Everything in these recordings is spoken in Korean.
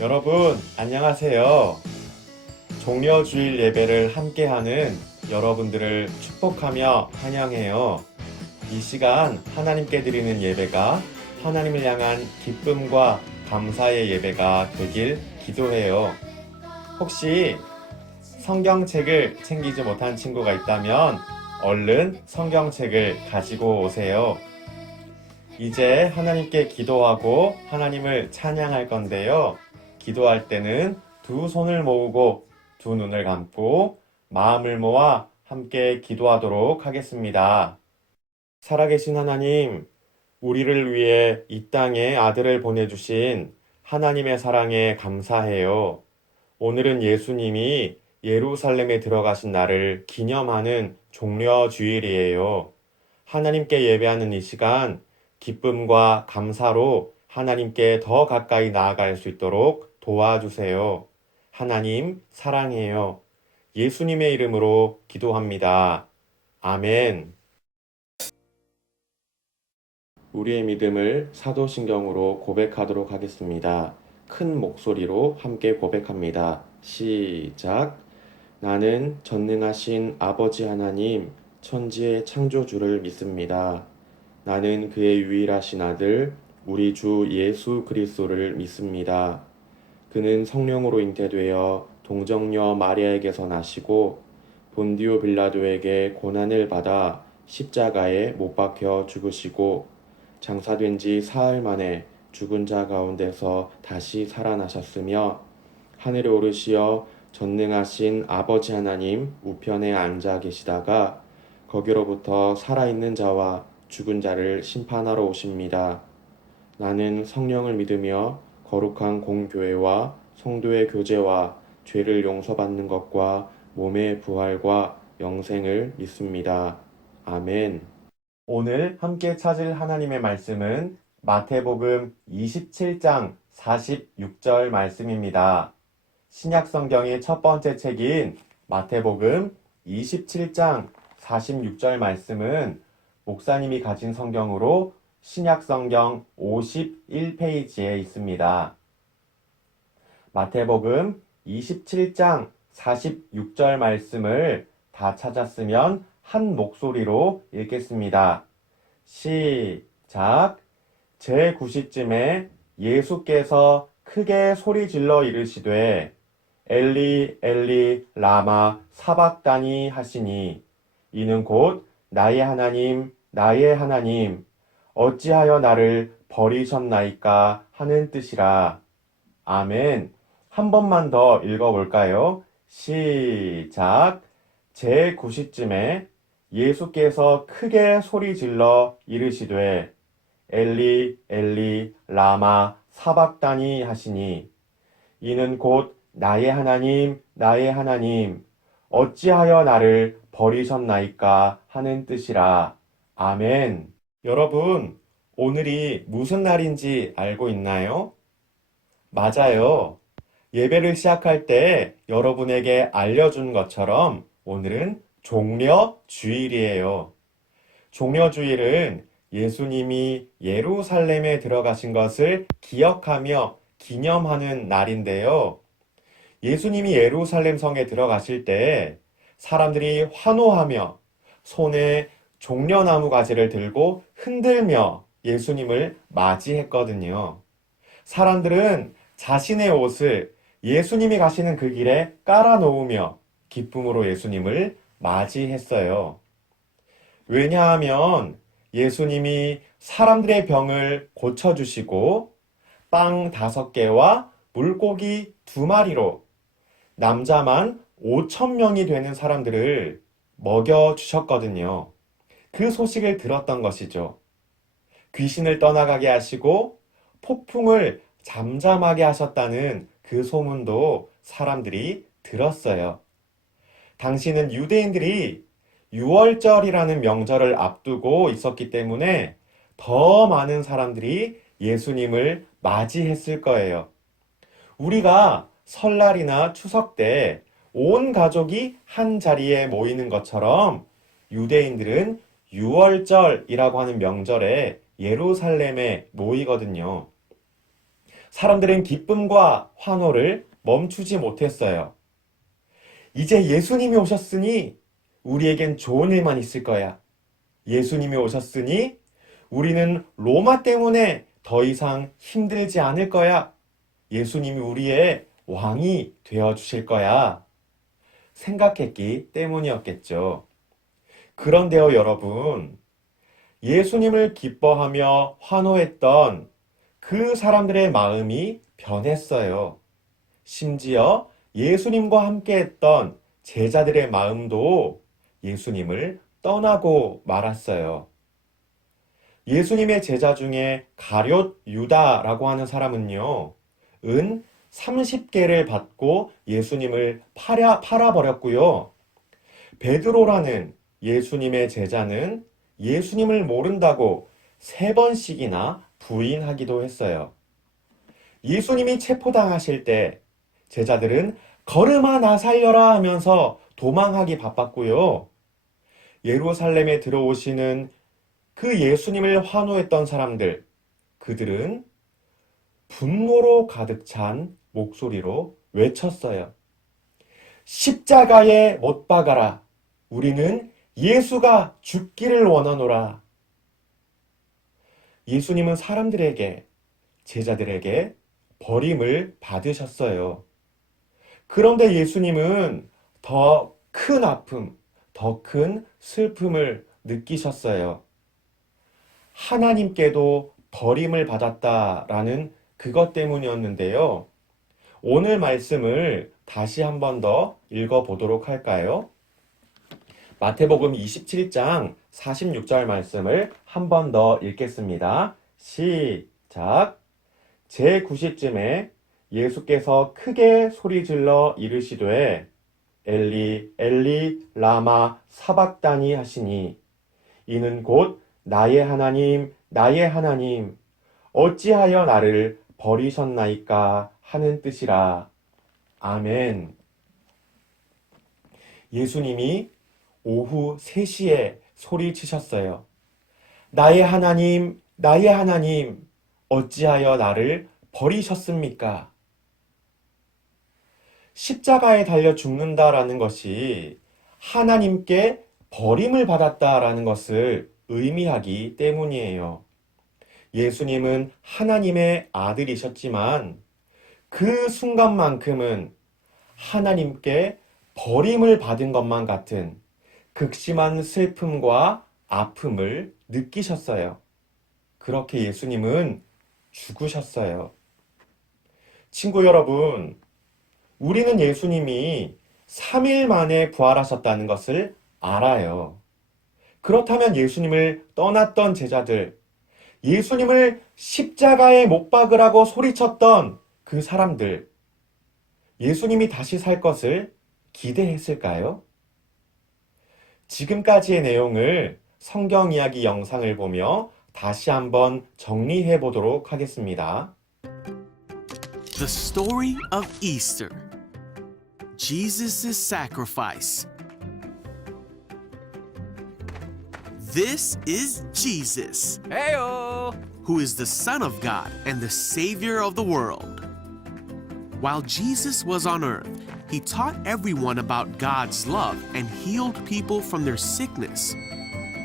여러분, 안녕하세요. 종려주일 예배를 함께하는 여러분들을 축복하며 환영해요. 이 시간 하나님께 드리는 예배가 하나님을 향한 기쁨과 감사의 예배가 되길 기도해요. 혹시 성경책을 챙기지 못한 친구가 있다면 얼른 성경책을 가지고 오세요. 이제 하나님께 기도하고 하나님을 찬양할 건데요. 기도할 때는 두 손을 모으고 두 눈을 감고 마음을 모아 함께 기도하도록 하겠습니다. 살아계신 하나님, 우리를 위해 이 땅에 아들을 보내주신 하나님의 사랑에 감사해요. 오늘은 예수님이 예루살렘에 들어가신 날을 기념하는 종려주일이에요. 하나님께 예배하는 이 시간, 기쁨과 감사로 하나님께 더 가까이 나아갈 수 있도록 도와주세요. 하나님, 사랑해요. 예수님의 이름으로 기도합니다. 아멘. 우리의 믿음을 사도신경으로 고백하도록 하겠습니다. 큰 목소리로 함께 고백합니다. 시작. 나는 전능하신 아버지 하나님, 천지의 창조주를 믿습니다. 나는 그의 유일하신 아들, 우리 주 예수 그리스도를 믿습니다. 그는 성령으로 잉태되어 동정녀 마리아에게서 나시고 본디오 빌라도에게 고난을 받아 십자가에 못 박혀 죽으시고 장사된 지 사흘 만에 죽은 자 가운데서 다시 살아나셨으며 하늘에 오르시어 전능하신 아버지 하나님 우편에 앉아 계시다가 거기로부터 살아있는 자와 죽은 자를 심판하러 오십니다. 나는 성령을 믿으며 거룩한 공교회와 성도의 교제와 죄를 용서받는 것과 몸의 부활과 영생을 믿습니다. 아멘. 오늘 함께 찾을 하나님의 말씀은 마태복음 27장 46절 말씀입니다. 신약 성경의 첫 번째 책인 마태복음 27장 46절 말씀은 목사님이 가진 성경으로 신약 성경 51페이지에 있습니다. 마태복음 27장 46절 말씀을 다 찾았으면 한 목소리로 읽겠습니다. 시작. 제9시쯤에 예수께서 크게 소리질러 이르시되 엘리 엘리 라마 사박다니 하시니 이는 곧 나의 하나님 나의 하나님 어찌하여 나를 버리셨나이까 하는 뜻이라. 아멘. 한 번만 더 읽어볼까요? 시작. 제9시쯤에 예수께서 크게 소리질러 이르시되 엘리 엘리 라마 사박다니 하시니 이는 곧 나의 하나님 나의 하나님 어찌하여 나를 버리셨나이까 하는 뜻이라. 아멘. 여러분, 오늘이 무슨 날인지 알고 있나요? 맞아요. 예배를 시작할 때 여러분에게 알려준 것처럼 오늘은 종려주일이에요. 종려주일은 예수님이 예루살렘에 들어가신 것을 기억하며 기념하는 날인데요. 예수님이 예루살렘 성에 들어가실 때 사람들이 환호하며 손에 종려나무 가지를 들고 흔들며 예수님을 맞이했거든요. 사람들은 자신의 옷을 예수님이 가시는 그 길에 깔아놓으며 기쁨으로 예수님을 맞이했어요. 왜냐하면 예수님이 사람들의 병을 고쳐주시고 빵 5개와 물고기 2마리로 남자만 5,000명이 되는 사람들을 먹여주셨거든요. 그 소식을 들었던 것이죠. 귀신을 떠나가게 하시고 폭풍을 잠잠하게 하셨다는 그 소문도 사람들이 들었어요. 당시는 유대인들이 유월절이라는 명절을 앞두고 있었기 때문에 더 많은 사람들이 예수님을 맞이했을 거예요. 우리가 설날이나 추석 때 온 가족이 한 자리에 모이는 것처럼 유대인들은 유월절이라고 하는 명절에 예루살렘에 모이거든요. 사람들은 기쁨과 환호를 멈추지 못했어요. 이제 예수님이 오셨으니 우리에겐 좋은 일만 있을 거야. 예수님이 오셨으니 우리는 로마 때문에 더 이상 힘들지 않을 거야. 예수님이 우리의 왕이 되어 주실 거야. 생각했기 때문이었겠죠. 그런데요, 여러분. 예수님을 기뻐하며 환호했던 그 사람들의 마음이 변했어요. 심지어 예수님과 함께 했던 제자들의 마음도 예수님을 떠나고 말았어요. 예수님의 제자 중에 가룟 유다라고 하는 사람은요, 은 30개를 받고 예수님을 팔아버렸고요. 베드로라는 예수님의 제자는 예수님을 모른다고 3번씩이나 부인하기도 했어요. 예수님이 체포당하실 때 제자들은 걸음아 나 살려라 하면서 도망하기 바빴고요. 예루살렘에 들어오시는 그 예수님을 환호했던 사람들, 그들은 분노로 가득 찬 목소리로 외쳤어요. 십자가에 못 박아라. 우리는 예수가 죽기를 원하노라. 예수님은 사람들에게, 제자들에게 버림을 받으셨어요. 그런데 예수님은 더 큰 아픔, 더 큰 슬픔을 느끼셨어요. 하나님께도 버림을 받았다라는 그것 때문이었는데요. 오늘 말씀을 다시 한 번 더 읽어보도록 할까요? 마태복음 27장 46절 말씀을 한 번 더 읽겠습니다. 시작. 제9시쯤에 예수께서 크게 소리질러 이르시되 엘리 엘리 라마 사박다니 하시니 이는 곧 나의 하나님 나의 하나님 어찌하여 나를 버리셨나이까 하는 뜻이라. 아멘. 예수님이 오후 3시에 소리치셨어요. 나의 하나님, 나의 하나님, 어찌하여 나를 버리셨습니까? 십자가에 달려 죽는다라는 것이 하나님께 버림을 받았다라는 것을 의미하기 때문이에요. 예수님은 하나님의 아들이셨지만 그 순간만큼은 하나님께 버림을 받은 것만 같은 극심한 슬픔과 아픔을 느끼셨어요. 그렇게 예수님은 죽으셨어요. 친구 여러분, 우리는 예수님이 3일 만에 부활하셨다는 것을 알아요. 그렇다면 예수님을 떠났던 제자들, 예수님을 십자가에 못 박으라고 소리쳤던 그 사람들, 예수님이 다시 살 것을 기대했을까요? 지금까지의 내용을 성경 이야기 영상을 보며 다시 한번 정리해 보도록 하겠습니다. The story of Easter. Jesus' sacrifice. This is Jesus, Heyo! who is the Son of God and the Savior of the world. While Jesus was on earth, he taught everyone about God's love and healed people from their sickness.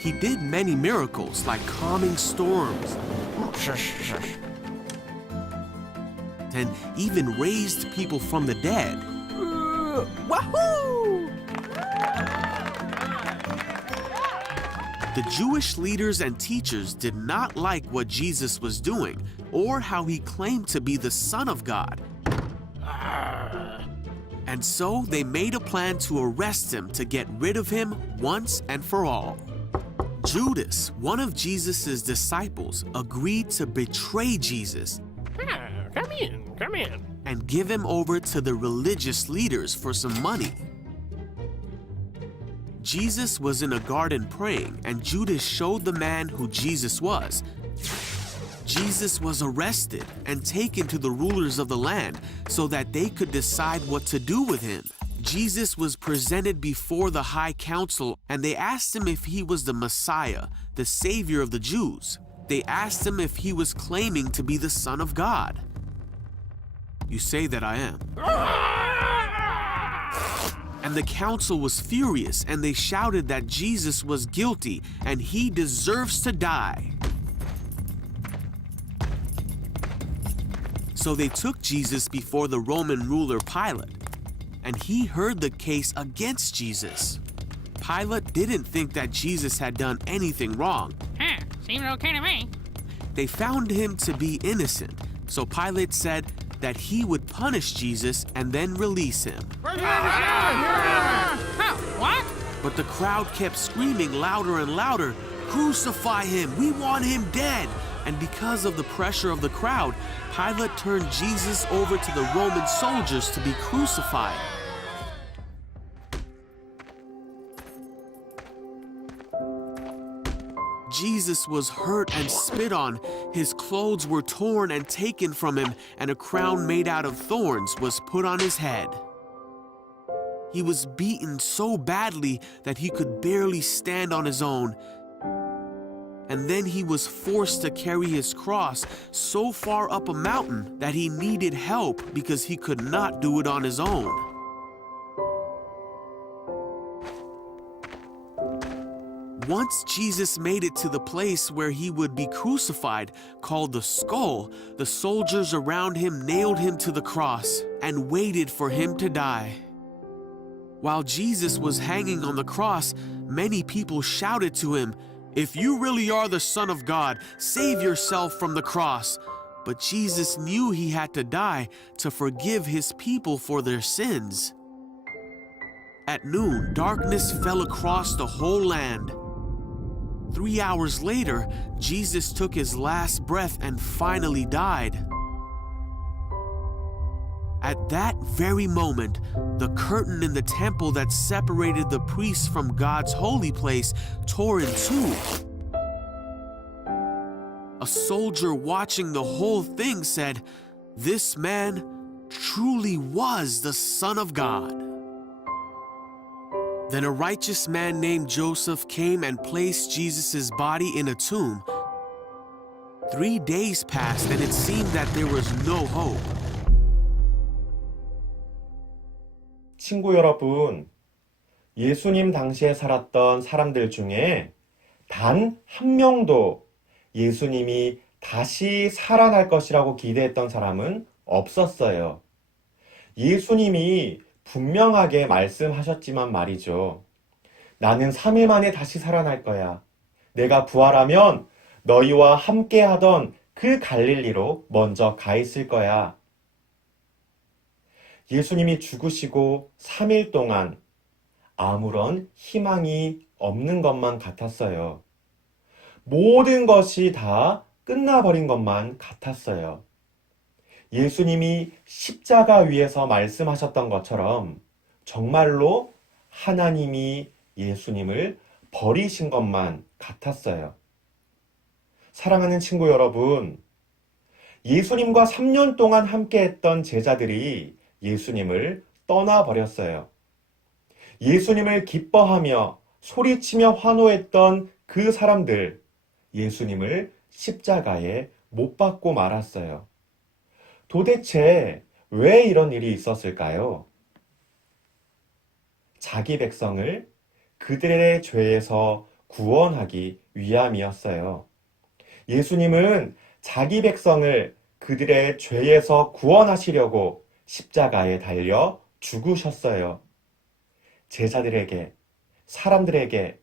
He did many miracles like calming storms and even raised people from the dead. Wahoo! The Jewish leaders and teachers did not like what Jesus was doing or how he claimed to be the Son of God. And so they made a plan to arrest him to get rid of him once and for all. Judas, one of Jesus' disciples, agreed to betray Jesus Come in. and give him over to the religious leaders for some money. Jesus was in a garden praying, and Judas showed the man who Jesus was. Jesus was arrested and taken to the rulers of the land so that they could decide what to do with him. Jesus was presented before the high council, and they asked him if he was the Messiah, the Savior of the Jews. They asked him if he was claiming to be the Son of God. You say that I am. And the council was furious, and they shouted that Jesus was guilty and he deserves to die. So they took Jesus before the Roman ruler Pilate, and he heard the case against Jesus. Pilate didn't think that Jesus had done anything wrong. Huh, seems okay to me. They found him to be innocent, so Pilate said that he would punish Jesus and then release him. Oh, what? But the crowd kept screaming louder and louder, "Crucify him! We want him dead!" And because of the pressure of the crowd, Pilate turned Jesus over to the Roman soldiers to be crucified. Jesus was hurt and spit on. His clothes were torn and taken from him, and a crown made out of thorns was put on his head. He was beaten so badly that he could barely stand on his own. And then he was forced to carry his cross so far up a mountain that he needed help because he could not do it on his own. Once Jesus made it to the place where he would be crucified, called the Skull, the soldiers around him nailed him to the cross and waited for him to die. While Jesus was hanging on the cross, many people shouted to him, "If you really are the Son of God, save yourself from the cross." But Jesus knew he had to die to forgive his people for their sins. At noon, darkness fell across the whole land. 3 hours later, Jesus took his last breath and finally died. At that very moment, the curtain in the temple that separated the priests from God's holy place tore in two. A soldier watching the whole thing said, "This man truly was the Son of God." Then a righteous man named Joseph came and placed Jesus' body in a tomb. 3 days passed and it seemed that there was no hope. 친구 여러분, 예수님 당시에 살았던 사람들 중에 단 한 명도 예수님이 다시 살아날 것이라고 기대했던 사람은 없었어요. 예수님이 분명하게 말씀하셨지만 말이죠. 나는 3일 만에 다시 살아날 거야. 내가 부활하면 너희와 함께 하던 그 갈릴리로 먼저 가 있을 거야. 예수님이 죽으시고 3일 동안 아무런 희망이 없는 것만 같았어요. 모든 것이 다 끝나버린 것만 같았어요. 예수님이 십자가 위에서 말씀하셨던 것처럼 정말로 하나님이 예수님을 버리신 것만 같았어요. 사랑하는 친구 여러분, 예수님과 3년 동안 함께했던 제자들이 예수님을 떠나버렸어요. 예수님을 기뻐하며 소리치며 환호했던 그 사람들, 예수님을 십자가에 못 박고 말았어요. 도대체 왜 이런 일이 있었을까요? 자기 백성을 그들의 죄에서 구원하기 위함이었어요. 예수님은 자기 백성을 그들의 죄에서 구원하시려고 십자가에 달려 죽으셨어요. 제자들에게, 사람들에게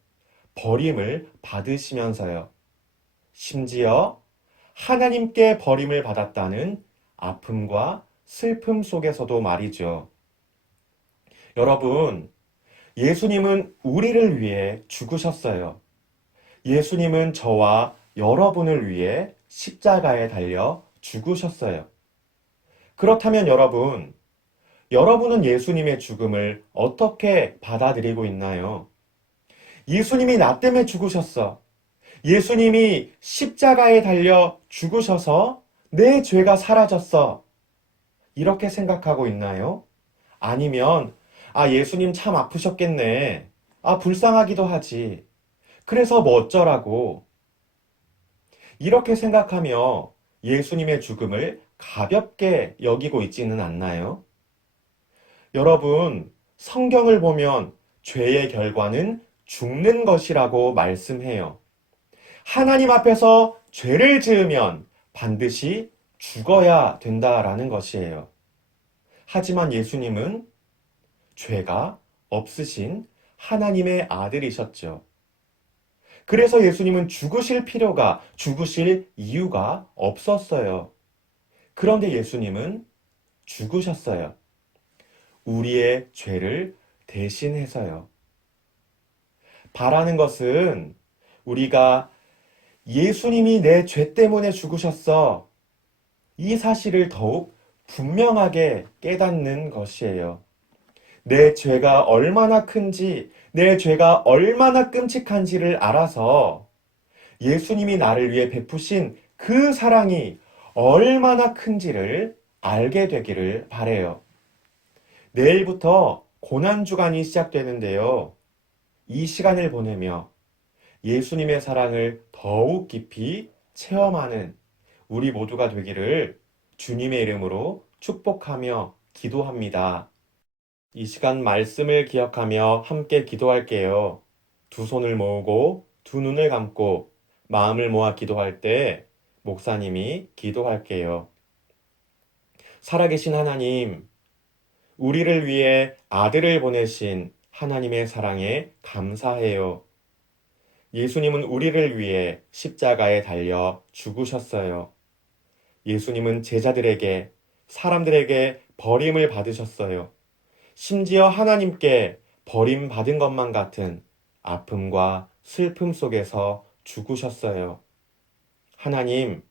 버림을 받으시면서요. 심지어 하나님께 버림을 받았다는 아픔과 슬픔 속에서도 말이죠. 여러분, 예수님은 우리를 위해 죽으셨어요. 예수님은 저와 여러분을 위해 십자가에 달려 죽으셨어요. 그렇다면 여러분은 예수님의 죽음을 어떻게 받아들이고 있나요? 예수님이 나 때문에 죽으셨어. 예수님이 십자가에 달려 죽으셔서 내 죄가 사라졌어. 이렇게 생각하고 있나요? 아니면, 예수님 참 아프셨겠네. 불쌍하기도 하지. 그래서 뭐 어쩌라고. 이렇게 생각하며 예수님의 죽음을 가볍게 여기고 있지는 않나요? 여러분, 성경을 보면 죄의 결과는 죽는 것이라고 말씀해요. 하나님 앞에서 죄를 지으면 반드시 죽어야 된다라는 것이에요. 하지만 예수님은 죄가 없으신 하나님의 아들이셨죠. 그래서 예수님은 죽으실 이유가 없었어요. 그런데 예수님은 죽으셨어요. 우리의 죄를 대신해서요. 바라는 것은 우리가 예수님이 내 죄 때문에 죽으셨어. 이 사실을 더욱 분명하게 깨닫는 것이에요. 내 죄가 얼마나 큰지, 내 죄가 얼마나 끔찍한지를 알아서 예수님이 나를 위해 베푸신 그 사랑이 얼마나 큰지를 알게 되기를 바래요. 내일부터 고난주간이 시작되는데요. 이 시간을 보내며 예수님의 사랑을 더욱 깊이 체험하는 우리 모두가 되기를 주님의 이름으로 축복하며 기도합니다. 이 시간 말씀을 기억하며 함께 기도할게요. 두 손을 모으고 두 눈을 감고 마음을 모아 기도할 때 목사님이 기도할게요. 살아계신 하나님, 우리를 위해 아들을 보내신 하나님의 사랑에 감사해요. 예수님은 우리를 위해 십자가에 달려 죽으셨어요. 예수님은 제자들에게, 사람들에게 버림을 받으셨어요. 심지어 하나님께 버림받은 것만 같은 아픔과 슬픔 속에서 죽으셨어요. 하나님,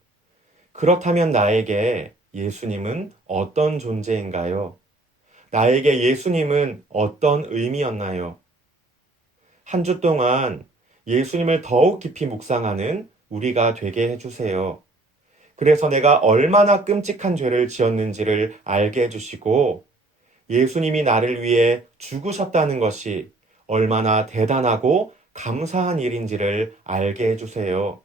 그렇다면 나에게 예수님은 어떤 존재인가요? 나에게 예수님은 어떤 의미였나요? 한 주 동안 예수님을 더욱 깊이 묵상하는 우리가 되게 해주세요. 그래서 내가 얼마나 끔찍한 죄를 지었는지를 알게 해주시고 예수님이 나를 위해 죽으셨다는 것이 얼마나 대단하고 감사한 일인지를 알게 해주세요.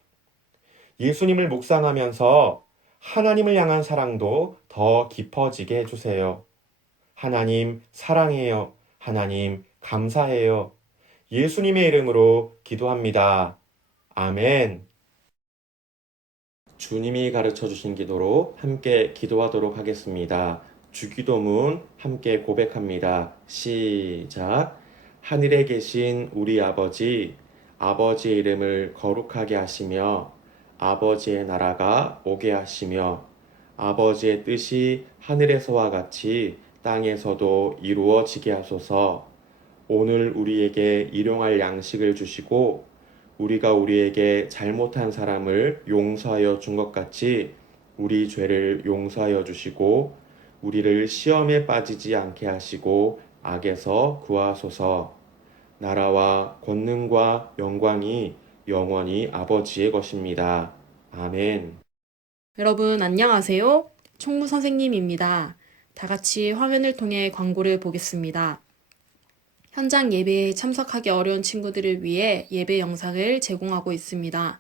예수님을 묵상하면서 하나님을 향한 사랑도 더 깊어지게 해주세요. 하나님 사랑해요. 하나님 감사해요. 예수님의 이름으로 기도합니다. 아멘. 주님이 가르쳐 주신 기도로 함께 기도하도록 하겠습니다. 주기도문 함께 고백합니다. 시작. 하늘에 계신 우리 아버지, 아버지의 이름을 거룩하게 하시며 아버지의 나라가 오게 하시며 아버지의 뜻이 하늘에서와 같이 땅에서도 이루어지게 하소서. 오늘 우리에게 일용할 양식을 주시고 우리가 우리에게 잘못한 사람을 용서하여 준 것 같이 우리 죄를 용서하여 주시고 우리를 시험에 빠지지 않게 하시고 악에서 구하소서. 나라와 권능과 영광이 영원히 아버지의 것입니다. 아멘. 여러분 안녕하세요. 총무 선생님입니다. 다 같이 화면을 통해 광고를 보겠습니다. 현장 예배에 참석하기 어려운 친구들을 위해 예배 영상을 제공하고 있습니다.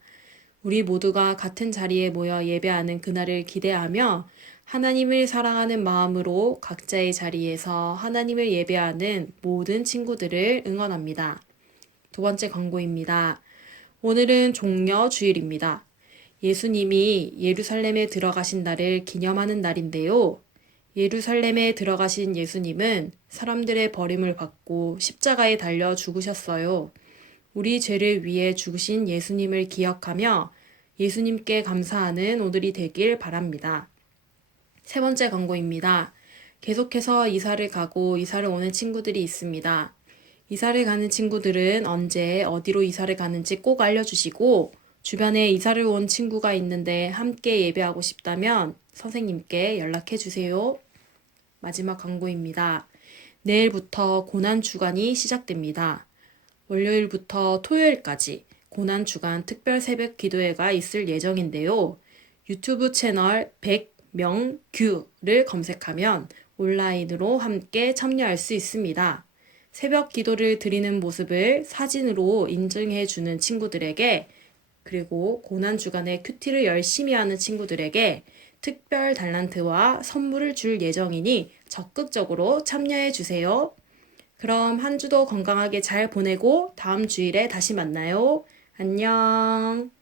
우리 모두가 같은 자리에 모여 예배하는 그날을 기대하며 하나님을 사랑하는 마음으로 각자의 자리에서 하나님을 예배하는 모든 친구들을 응원합니다. 두 번째 광고입니다. 오늘은 종려 주일입니다. 예수님이 예루살렘에 들어가신 날을 기념하는 날인데요. 예루살렘에 들어가신 예수님은 사람들의 버림을 받고 십자가에 달려 죽으셨어요. 우리 죄를 위해 죽으신 예수님을 기억하며 예수님께 감사하는 오늘이 되길 바랍니다. 세 번째 광고입니다. 계속해서 이사를 가고 이사를 오는 친구들이 있습니다. 이사를 가는 친구들은 언제 어디로 이사를 가는지 꼭 알려주시고 주변에 이사를 온 친구가 있는데 함께 예배하고 싶다면 선생님께 연락해 주세요. 마지막 광고입니다. 내일부터 고난주간이 시작됩니다. 월요일부터 토요일까지 고난주간 특별 새벽 기도회가 있을 예정인데요. 유튜브 채널 백명규를 검색하면 온라인으로 함께 참여할 수 있습니다. 새벽 기도를 드리는 모습을 사진으로 인증해 주는 친구들에게 그리고 고난주간에 큐티를 열심히 하는 친구들에게 특별 달란트와 선물을 줄 예정이니 적극적으로 참여해 주세요. 그럼 한 주도 건강하게 잘 보내고 다음 주일에 다시 만나요. 안녕.